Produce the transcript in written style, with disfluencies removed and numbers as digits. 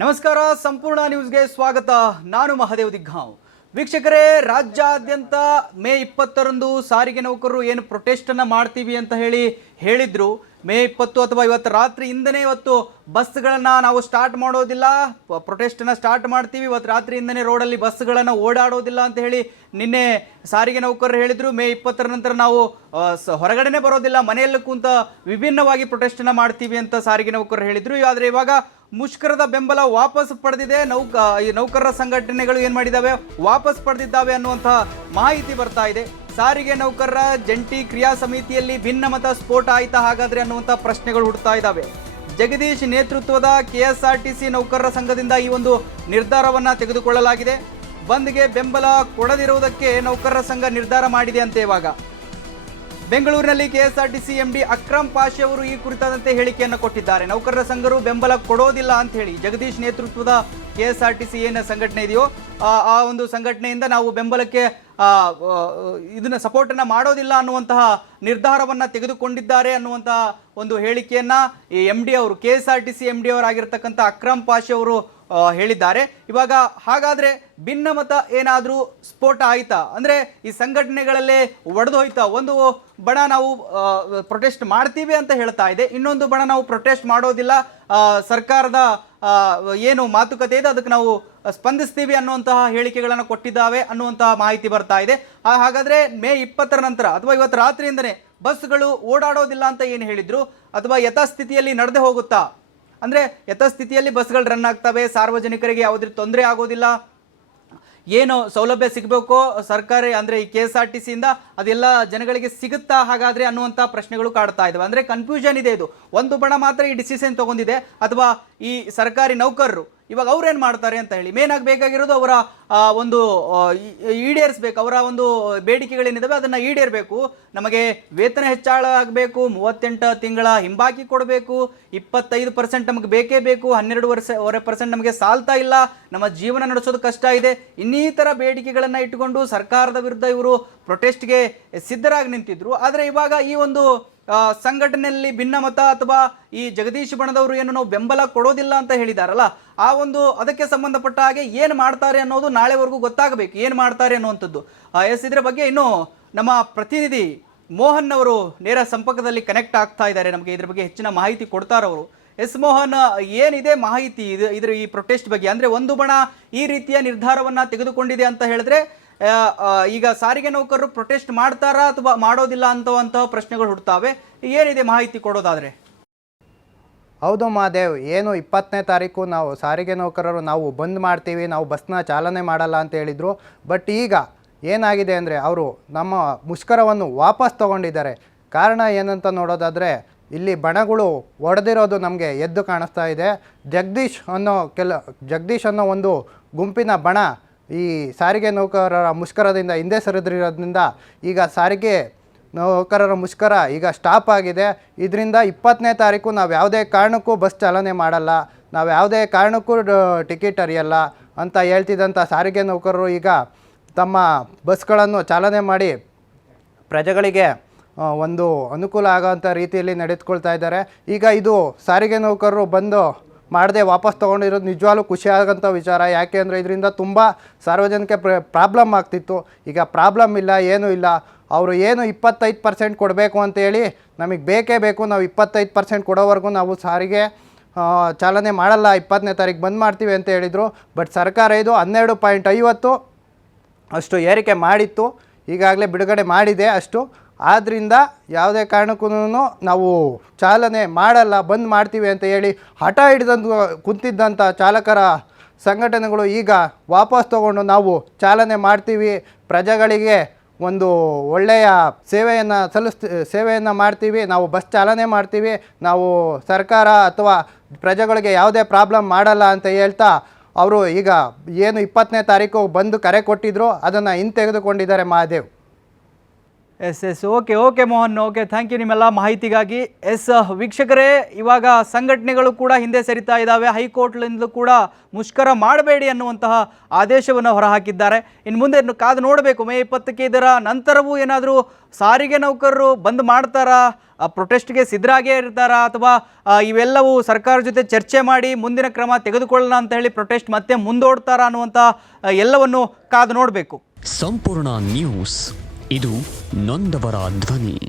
ನಮಸ್ಕಾರ, ಸಂಪೂರ್ಣ ನ್ಯೂಸ್ಗೆ ಸ್ವಾಗತ. ನಾನು ಮಹದೇವ್ ದಿಗ್ಗಾಂವ್. ವೀಕ್ಷಕರೇ, ರಾಜ್ಯಾದ್ಯಂತ ಮೇ 20ರಂದು ಸಾರಿಗೆ ನೌಕರರು ಏನು ಪ್ರೊಟೆಸ್ಟ್ ಅನ್ನ ಮಾಡ್ತೀವಿ ಅಂತ ಹೇಳಿದ್ರು. ಮೇ 20 ಅಥವಾ ಇವತ್ತು ರಾತ್ರಿಯಿಂದನೇ ಇವತ್ತು ಬಸ್ಗಳನ್ನ ನಾವು ಸ್ಟಾರ್ಟ್ ಮಾಡೋದಿಲ್ಲ, ಪ್ರೊಟೆಸ್ಟನ್ನು ಸ್ಟಾರ್ಟ್ ಮಾಡ್ತೀವಿ, ಇವತ್ತು ರಾತ್ರಿಯಿಂದನೇ ರೋಡಲ್ಲಿ ಬಸ್ಗಳನ್ನು ಓಡಾಡೋದಿಲ್ಲ ಅಂತ ಹೇಳಿ ನಿನ್ನೆ ಸಾರಿಗೆ ನೌಕರರು ಹೇಳಿದ್ರು. ಮೇ 20ರ ನಂತರ ನಾವು ಹೊರಗಡೆನೆ ಬರೋದಿಲ್ಲ, ಮನೆಯಲ್ಲೂ ಕುಂತ ವಿಭಿನ್ನವಾಗಿ ಪ್ರೊಟೆಸ್ಟನ್ನು ಮಾಡ್ತೀವಿ ಅಂತ ಸಾರಿಗೆ ನೌಕರರು ಹೇಳಿದ್ರು. ಆದರೆ ಇವಾಗ ಮುಷ್ಕರದ ಬೆಂಬಲ ವಾಪಸ್ ಪಡೆದಿದೆ. ಈ ನೌಕರರ ಸಂಘಟನೆಗಳು ಏನು ಮಾಡಿದ್ದಾವೆ, ವಾಪಸ್ ಪಡೆದಿದ್ದಾವೆ ಅನ್ನುವಂತಹ ಮಾಹಿತಿ ಬರ್ತಾ ಇದೆ. ಸಾರಿಗೆ ನೌಕರರ ಜಂಟಿ ಕ್ರಿಯಾ ಸಮಿತಿಯಲ್ಲಿ ಭಿನ್ನಮತ ಸ್ಫೋಟ ಆಯ್ತಾ ಹಾಗಾದ್ರೆ ಅನ್ನುವಂಥ ಪ್ರಶ್ನೆಗಳು ಹುಡ್ತಾ ಇದ್ದಾವೆ. ಜಗದೀಶ್ ನೇತೃತ್ವದ ಕೆಎಸ್ಆರ್ಟಿಸಿ ನೌಕರರ ಸಂಘದಿಂದ ಈ ಒಂದು ನಿರ್ಧಾರವನ್ನ ತೆಗೆದುಕೊಳ್ಳಲಾಗಿದೆ. ಬಂದ್ಗೆ ಬೆಂಬಲ ಕೊಡದಿರುವುದಕ್ಕೆ ನೌಕರರ ಸಂಘ ನಿರ್ಧಾರ ಮಾಡಿದೆ ಅಂತ ಇವಾಗ ಬೆಂಗಳೂರಿನಲ್ಲಿ ಕೆಎಸ್ಆರ್ಟಿಸಿ ಎಂಡಿ ಅಕ್ರಮ್ ಪಾಷಿ ಅವರು ಈ ಕುರಿತಾದಂತೆ ಹೇಳಿಕೆಯನ್ನು ಕೊಟ್ಟಿದ್ದಾರೆ. ನೌಕರರ ಸಂಘರು ಬೆಂಬಲ ಕೊಡೋದಿಲ್ಲ ಅಂತ ಹೇಳಿ ಜಗದೀಶ್ ನೇತೃತ್ವದ ಕೆಎಸ್ಆರ್ಟಿಸಿ ಏನು ಸಂಘಟನೆ ಇದೆಯೋ ಆ ಒಂದು ಸಂಘಟನೆಯಿಂದ ನಾವು ಬೆಂಬಲಕ್ಕೆ ಇದನ್ನ ಸಪೋರ್ಟನ್ನು ಮಾಡೋದಿಲ್ಲ ಅನ್ನುವಂತಹ ನಿರ್ಧಾರವನ್ನು ತೆಗೆದುಕೊಂಡಿದ್ದಾರೆ ಅನ್ನುವಂತಹ ಒಂದು ಹೇಳಿಕೆಯನ್ನ ಈ MD ಅವರು, ಕೆಎಸ್ಆರ್ಟಿಸಿ MD ಅವರಾಗಿರ್ತಕ್ಕಂಥ ಅಕ್ರಮ್ ಪಾಷಿ ಅವರು ಹೇಳಿದ್ದಾರೆ. ಇವಾಗ ಹಾಗಾದ್ರೆ ಭಿನ್ನಮತ ಏನಾದರೂ ಸ್ಫೋಟ ಆಯ್ತಾ, ಅಂದ್ರೆ ಈ ಸಂಘಟನೆಗಳಲ್ಲೇ ಒಡೆದು ಹೋಯ್ತಾ? ಒಂದು ಬಣ ನಾವು ಪ್ರೊಟೆಸ್ಟ್ ಮಾಡ್ತೀವಿ ಅಂತ ಹೇಳ್ತಾ ಇದೆ, ಇನ್ನೊಂದು ಬಣ ನಾವು ಪ್ರೊಟೆಸ್ಟ್ ಮಾಡೋದಿಲ್ಲ, ಸರ್ಕಾರದ ಏನು ಮಾತುಕತೆ ಇದೆ ಅದಕ್ಕೆ ನಾವು ಸ್ಪಂದಿಸ್ತೀವಿ ಅನ್ನುವಂತಹ ಹೇಳಿಕೆಗಳನ್ನು ಕೊಟ್ಟಿದ್ದಾವೆ ಅನ್ನುವಂತಹ ಮಾಹಿತಿ ಬರ್ತಾ ಇದೆ. ಹಾಗಾದ್ರೆ ಮೇ 20ರ ನಂತರ ಅಥವಾ ಇವತ್ತು ರಾತ್ರಿಯಿಂದನೇ ಬಸ್ಗಳು ಓಡಾಡೋದಿಲ್ಲ ಅಂತ ಏನು ಹೇಳಿದ್ರು, ಅಥವಾ ಯಥಾಸ್ಥಿತಿಯಲ್ಲಿ ನಡೆದೇ ಹೋಗುತ್ತಾ? ಅಂದರೆ ಯಥಾಸ್ಥಿತಿಯಲ್ಲಿ ಬಸ್ಗಳು ರನ್ ಆಗ್ತವೆ, ಸಾರ್ವಜನಿಕರಿಗೆ ಯಾವುದೇ ತೊಂದರೆ ಆಗೋದಿಲ್ಲ, ಏನು ಸೌಲಭ್ಯ ಸಿಗಬೇಕೋ ಸರ್ಕಾರಿ ಅಂದರೆ ಈ KSRTCಯಿಂದ ಅದೆಲ್ಲ ಜನಗಳಿಗೆ ಸಿಗುತ್ತಾ ಹಾಗಾದರೆ ಅನ್ನುವಂಥ ಪ್ರಶ್ನೆಗಳು ಕಾಡ್ತಾ ಇದ್ದಾವೆ. ಅಂದರೆ ಕನ್ಫ್ಯೂಷನ್ ಇದೆ. ಇದು ಒಂದು ಬಣ ಮಾತ್ರ ಈ ಡಿಸಿಷನ್ ತೊಗೊಂಡಿದೆ, ಅಥವಾ ಈ ಸರ್ಕಾರಿ ನೌಕರರು ಇವಾಗ ಅವ್ರೇನು ಮಾಡ್ತಾರೆ ಅಂತ ಹೇಳಿ ಮೇನ್ ಆಗಿ ಬೇಕಾಗಿರೋದು ಅವರ ಒಂದು ಈಡೇರಿಸಬೇಕು, ಅವರ ಒಂದು ಬೇಡಿಕೆಗಳೇನಿದ್ದಾವೆ ಅದನ್ನು ಈಡೇರಬೇಕು. ನಮಗೆ ವೇತನ ಹೆಚ್ಚಳ ಆಗಬೇಕು, 38 ತಿಂಗಳ ಹಿಂಬಾಕಿ ಕೊಡಬೇಕು, 25% ನಮಗೆ ಬೇಕೇ ಬೇಕು, 12% ನಮಗೆ ಸಾಲ್ತಾ ಇಲ್ಲ, ನಮ್ಮ ಜೀವನ ನಡೆಸೋದು ಕಷ್ಟ ಇದೆ, ಇನ್ನಿತರ ಬೇಡಿಕೆಗಳನ್ನು ಇಟ್ಟುಕೊಂಡು ಸರ್ಕಾರದ ವಿರುದ್ಧ ಇವರು ಪ್ರೊಟೆಸ್ಟ್ಗೆ ಸಿದ್ಧರಾಗಿ ನಿಂತಿದ್ರು. ಆದರೆ ಇವಾಗ ಈ ಒಂದು ಸಂಘಟನೆಯಲ್ಲಿ ಭಿನ್ನಮತ ಅಥವಾ ಈ ಜಗದೀಶ್ ಬಣದವರು ಏನು ನಾವು ಬೆಂಬಲ ಕೊಡೋದಿಲ್ಲ ಅಂತ ಹೇಳಿದಾರಲ್ಲ, ಆ ಒಂದು ಅದಕ್ಕೆ ಸಂಬಂಧಪಟ್ಟ ಹಾಗೆ ಏನು ಮಾಡ್ತಾರೆ ಅನ್ನೋದು ನಾಳೆವರೆಗೂ ಗೊತ್ತಾಗಬೇಕು, ಏನು ಮಾಡ್ತಾರೆ ಅನ್ನುವಂಥದ್ದು. ಇದ್ರ ಬಗ್ಗೆ ಇನ್ನು ನಮ್ಮ ಪ್ರತಿನಿಧಿ ಮೋಹನ್ ಅವರು ನೇರ ಸಂಪರ್ಕದಲ್ಲಿ ಕನೆಕ್ಟ್ ಆಗ್ತಾ ಇದ್ದಾರೆ, ನಮಗೆ ಇದ್ರ ಬಗ್ಗೆ ಹೆಚ್ಚಿನ ಮಾಹಿತಿ ಕೊಡ್ತಾರವರು. ಎಸ್ ಮೋಹನ್, ಏನಿದೆ ಮಾಹಿತಿ ಇದ್ರ ಈ ಪ್ರೊಟೆಸ್ಟ್ ಬಗ್ಗೆ? ಅಂದರೆ ಒಂದು ಬಣ ಈ ರೀತಿಯ ನಿರ್ಧಾರವನ್ನು ತೆಗೆದುಕೊಂಡಿದೆ ಅಂತ ಹೇಳಿದ್ರೆ ಈಗ ಸಾರಿಗೆ ನೌಕರರು ಪ್ರೊಟೆಸ್ಟ್ ಮಾಡ್ತಾರಾ ಅಥವಾ ಮಾಡೋದಿಲ್ಲ ಅಂತವಂತಹ ಪ್ರಶ್ನೆಗಳು ಹುಡ್ತಾವೆ. ಏನಿದೆ ಮಾಹಿತಿ ಕೊಡೋದಾದರೆ? ಹೌದು ಮಹಾದೇವ್, ಏನು 20ನೇ ತಾರೀಕು ನಾವು ಸಾರಿಗೆ ನೌಕರರು ನಾವು ಬಂದ್ ಮಾಡ್ತೀವಿ, ನಾವು ಬಸ್ನ ಚಾಲನೆ ಮಾಡಲ್ಲ ಅಂತ ಹೇಳಿದರು. ಬಟ್ ಈಗ ಏನಾಗಿದೆ ಅಂದರೆ ಅವರು ನಮ್ಮ ಮುಷ್ಕರವನ್ನು ವಾಪಸ್ ತಗೊಂಡಿದ್ದಾರೆ. ಕಾರಣ ಏನಂತ ನೋಡೋದಾದರೆ ಇಲ್ಲಿ ಬಣಗಳು ಒಡೆದಿರೋದು ನಮಗೆ ಎದ್ದು ಕಾಣಿಸ್ತಾ ಇದೆ. ಜಗದೀಶ್ ಅನ್ನೋ ಒಂದು ಗುಂಪಿನ ಬಣ ಈ ಸಾರಿಗೆ ನೌಕರರ ಮುಷ್ಕರದಿಂದ ಹಿಂದೆ ಸರಿದಿರೋದ್ರಿಂದ ಈಗ ಸಾರಿಗೆ ನೌಕರರ ಮುಷ್ಕರ ಈಗ ಸ್ಟಾಪ್ ಆಗಿದೆ. ಇದರಿಂದ 20ನೇ ತಾರೀಕು ನಾವು ಯಾವುದೇ ಕಾರಣಕ್ಕೂ ಬಸ್ ಚಾಲನೆ ಮಾಡಲ್ಲ, ನಾವು ಯಾವುದೇ ಕಾರಣಕ್ಕೂ ಟಿಕೆಟ್ ಅರಿಯಲ್ಲ ಅಂತ ಹೇಳ್ತಿದ್ದಂಥ ಸಾರಿಗೆ ನೌಕರರು ಈಗ ತಮ್ಮ ಬಸ್ಗಳನ್ನು ಚಾಲನೆ ಮಾಡಿ ಪ್ರಜೆಗಳಿಗೆ ಒಂದು ಅನುಕೂಲ ಆಗೋಂಥ ರೀತಿಯಲ್ಲಿ ನಡೆದುಕೊಳ್ತಾ ಇದ್ದಾರೆ. ಈಗ ಇದು ಸಾರಿಗೆ ನೌಕರರು ಬಂದು ಮಾಡದೆ ವಾಪಸ್ ತೊಗೊಂಡಿರೋದು ನಿಜವಾಗ್ಲೂ ಖುಷಿ ಆಗೋಂಥ ವಿಚಾರ. ಯಾಕೆ ಅಂದರೆ ಇದರಿಂದ ತುಂಬ ಸಾರ್ವಜನಿಕ ಪ್ರಾಬ್ಲಮ್ ಆಗ್ತಿತ್ತು. ಈಗ ಪ್ರಾಬ್ಲಮ್ ಇಲ್ಲ, ಏನೂ ಇಲ್ಲ. ಅವರು ಏನು 25% ಕೊಡಬೇಕು ಅಂತೇಳಿ ನಮಗೆ ಬೇಕೇ ಬೇಕು, ನಾವು 25% ಕೊಡೋವರೆಗೂ ನಾವು ಸಾರಿಗೆ ಚಾಲನೆ ಮಾಡಲ್ಲ, 20ನೇ ತಾರೀಕು ಬಂದ್ ಮಾಡ್ತೀವಿ ಅಂತ ಹೇಳಿದರು. ಬಟ್ ಸರ್ಕಾರ ಇದು 12.50 ಅಷ್ಟು ಏರಿಕೆ ಮಾಡಿತ್ತು, ಈಗಾಗಲೇ ಬಿಡುಗಡೆ ಮಾಡಿದೆ ಅಷ್ಟು. ಆದ್ದರಿಂದ ಯಾವುದೇ ಕಾರಣಕ್ಕೂ ನಾವು ಚಾಲನೆ ಮಾಡಲ್ಲ, ಬಂದ್ ಮಾಡ್ತೀವಿ ಅಂತ ಹೇಳಿ ಹಠ ಹಿಡಿದಂತ ಕುಂತಿದ್ದಂಥ ಚಾಲಕರ ಸಂಘಟನೆಗಳು ಈಗ ವಾಪಸ್ ತಗೊಂಡು ನಾವು ಚಾಲನೆ ಮಾಡ್ತೀವಿ, ಪ್ರಜೆಗಳಿಗೆ ಒಂದು ಒಳ್ಳೆಯ ಸೇವೆಯನ್ನು ಮಾಡ್ತೀವಿ, ನಾವು ಬಸ್ ಚಾಲನೆ ಮಾಡ್ತೀವಿ, ನಾವು ಸರ್ಕಾರ ಅಥವಾ ಪ್ರಜೆಗಳಿಗೆ ಯಾವುದೇ ಪ್ರಾಬ್ಲಮ್ ಮಾಡಲ್ಲ ಅಂತ ಹೇಳ್ತಾ ಅವರು ಈಗ ಏನು 20ನೇ ತಾರೀಕು ಬಂದು ಕರೆ ಕೊಟ್ಟಿದ್ರು ಅದನ್ನು ಹಿಂತೆಗೆದುಕೊಂಡಿದ್ದಾರೆ Mahadev. Yes okay Mohan, okay, thank you ನಿಮ್ಮೆಲ್ಲ ಮಾಹಿತಿಗಾಗಿ. ವೀಕ್ಷಕರೇ, ಇವಾಗ ಸಂಘಟನೆಗಳು ಕೂಡ ಹಿಂದೆ ಸರಿತಾ ಇದ್ದಾವೆ. ಹೈಕೋರ್ಟ್ಲಿಂದಲೂ ಕೂಡ ಮುಷ್ಕರ ಮಾಡಬೇಡಿ ಅನ್ನುವಂತಹ ಆದೇಶವನ್ನು ಹೊರಹಾಕಿದ್ದಾರೆ. ಇನ್ನು ಮುಂದೆ ಕಾದು ನೋಡಬೇಕು, ಮೇ 20ಕ್ಕೆ ಇದರ ನಂತರವೂ ಏನಾದರೂ ಸಾರಿಗೆ ನೌಕರರು ಬಂದ್ ಮಾಡ್ತಾರಾ, ಪ್ರೊಟೆಸ್ಟ್ಗೆ ಸಿದ್ಧರಾಗೇ ಇರ್ತಾರಾ, ಅಥವಾ ಇವೆಲ್ಲವೂ ಸರ್ಕಾರ ಜೊತೆ ಚರ್ಚೆ ಮಾಡಿ ಮುಂದಿನ ಕ್ರಮ ತೆಗೆದುಕೊಳ್ಳೋಣ ಅಂತ ಹೇಳಿ ಪ್ರೊಟೆಸ್ಟ್ ಮತ್ತೆ ಮುಂದೋಡ್ತಾರಾ ಅನ್ನುವಂಥ ಎಲ್ಲವನ್ನು ಕಾದು ನೋಡಬೇಕು. ಸಂಪೂರ್ಣ ನ್ಯೂಸ್, ಇದು ನೊಂದವರ ಧ್ವನಿ.